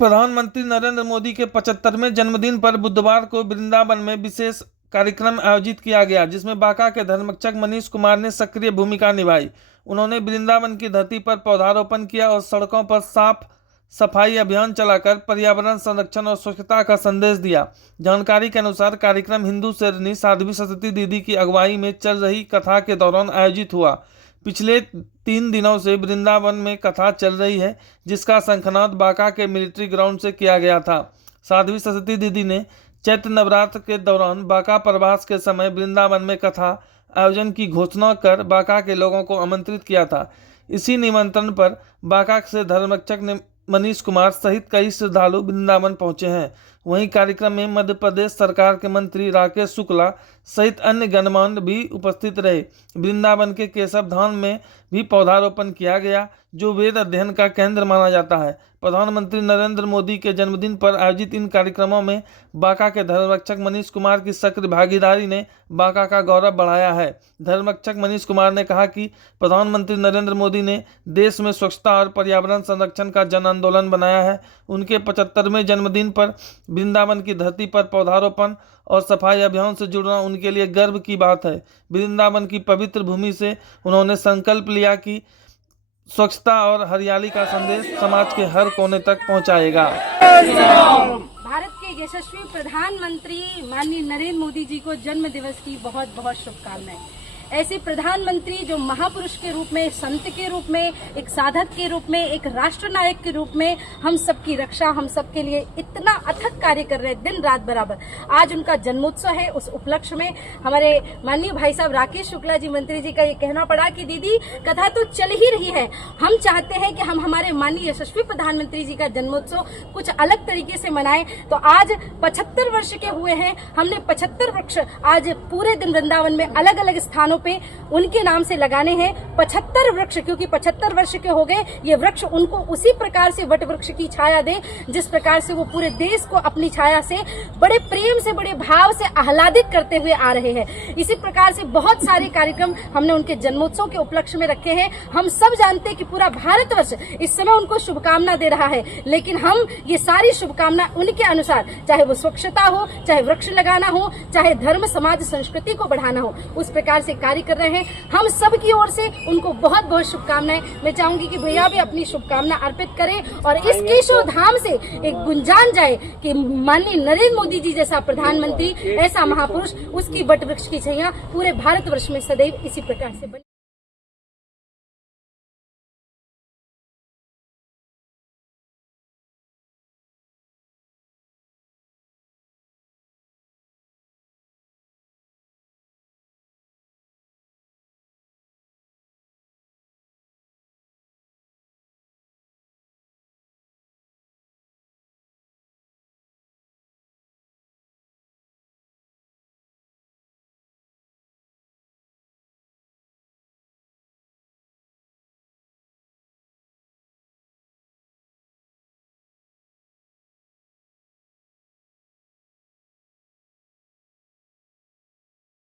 प्रधानमंत्री नरेंद्र मोदी के 75वें जन्मदिन पर बुधवार को वृंदावन में विशेष कार्यक्रम आयोजित किया गया, जिसमें बांका के धर्मरक्षक मनीष कुमार ने सक्रिय भूमिका निभाई। उन्होंने वृंदावन की धरती पर पौधारोपण किया और सड़कों पर साफ सफाई अभियान चलाकर पर्यावरण संरक्षण और स्वच्छता का संदेश दिया। जानकारी के अनुसार कार्यक्रम हिंदू शेरनी साध्वी सरस्वती दीदी की अगुवाई में चल रही कथा के दौरान आयोजित हुआ। पिछले 3 दिनों से वृंदावन में कथा चल रही है, जिसका शंखनाद बांका के मिलिट्री ग्राउंड से किया गया था। साध्वी सरस्वती दीदी ने चैत्र नवरात्र के दौरान बांका प्रवास के समय वृंदावन में कथा आयोजन की घोषणा कर बांका के लोगों को आमंत्रित किया था। इसी निमंत्रण पर बांका से धर्मरक्षक मनीष कुमार सहित कई श्रद्धालु वृंदावन पहुंचे हैं। वहीं कार्यक्रम में मध्य प्रदेश सरकार के मंत्री राकेश शुक्ला सहित अन्य गणमान्य भी उपस्थित रहे। वृंदावन के केशव धाम में भी पौधारोपण किया गया, जो वेद अध्ययन का केंद्र माना जाता है। प्रधानमंत्री नरेंद्र मोदी के जन्मदिन पर आयोजित इन कार्यक्रमों में बांका के धर्मरक्षक मनीष कुमार की सक्रिय भागीदारी ने बांका का गौरव बढ़ाया है। धर्मरक्षक मनीष कुमार ने कहा कि प्रधानमंत्री नरेंद्र मोदी ने देश में स्वच्छता और पर्यावरण संरक्षण का जन आंदोलन बनाया है। उनके 75वें जन्मदिन पर वृंदावन की धरती पर पौधारोपण और सफाई अभियान से जुड़ना उनके लिए गर्व की बात है। वृंदावन की पवित्र भूमि से उन्होंने संकल्प लिया कि स्वच्छता और हरियाली का संदेश समाज के हर कोने तक पहुंचाएगा। भारत के यशस्वी प्रधानमंत्री माननीय नरेंद्र मोदी जी को जन्म दिवस की बहुत बहुत शुभकामनाएं। ऐसे प्रधानमंत्री जो महापुरुष के रूप में, संत के रूप में, एक साधक के रूप में, एक राष्ट्र नायक के रूप में हम सबकी रक्षा, हम सबके लिए इतना अथक कार्य कर रहे हैं दिन रात बराबर। आज उनका जन्मोत्सव है। उस उपलक्ष्य में हमारे माननीय भाई साहब राकेश शुक्ला जी मंत्री जी का ये कहना पड़ा कि दीदी कथा तो चल ही रही है, हम चाहते हैं कि हम हमारे माननीय यशस्वी प्रधानमंत्री जी का जन्मोत्सव कुछ अलग तरीके से मनाएं। तो आज 75 वर्ष के हुए हैं, हमने 75 वृक्ष आज पूरे दिन वृंदावन में अलग अलग स्थानों पे उनके नाम से लगाने हैं। 75 वृक्ष, क्योंकि 75 वर्ष के हो गए, ये वृक्ष उनको उसी प्रकार से वट वृक्ष की छाया दे जिस प्रकार से वो पूरे देश को अपनी छाया से बड़े प्रेम से, बड़े भाव से आह्लादित करते हुए आ रहे हैं। इसी प्रकार से बहुत सारे कार्यक्रम हमने उनके जन्मोत्सव के उपलक्ष्य में रखे हैं। हम सब जानते हैं कि पूरा भारतवर्ष इस समय उनको शुभकामना दे रहा है, लेकिन हम ये सारी शुभकामना उनके अनुसार, चाहे वो स्वच्छता हो, चाहे वृक्ष लगाना हो, चाहे धर्म समाज संस्कृति को बढ़ाना हो, उस प्रकार से कार्य कर रहे हैं। हम सब की ओर से उनको बहुत बहुत शुभकामनाएं। मैं चाहूंगी कि भैया भी अपनी शुभकामना अर्पित करें और इस केशव धाम से एक गुंजान जाए कि माननीय नरेंद्र मोदी जी जैसा प्रधानमंत्री, ऐसा महापुरुष, उसकी वट वृक्ष की छाया पूरे भारतवर्ष में सदैव इसी प्रकार से बने।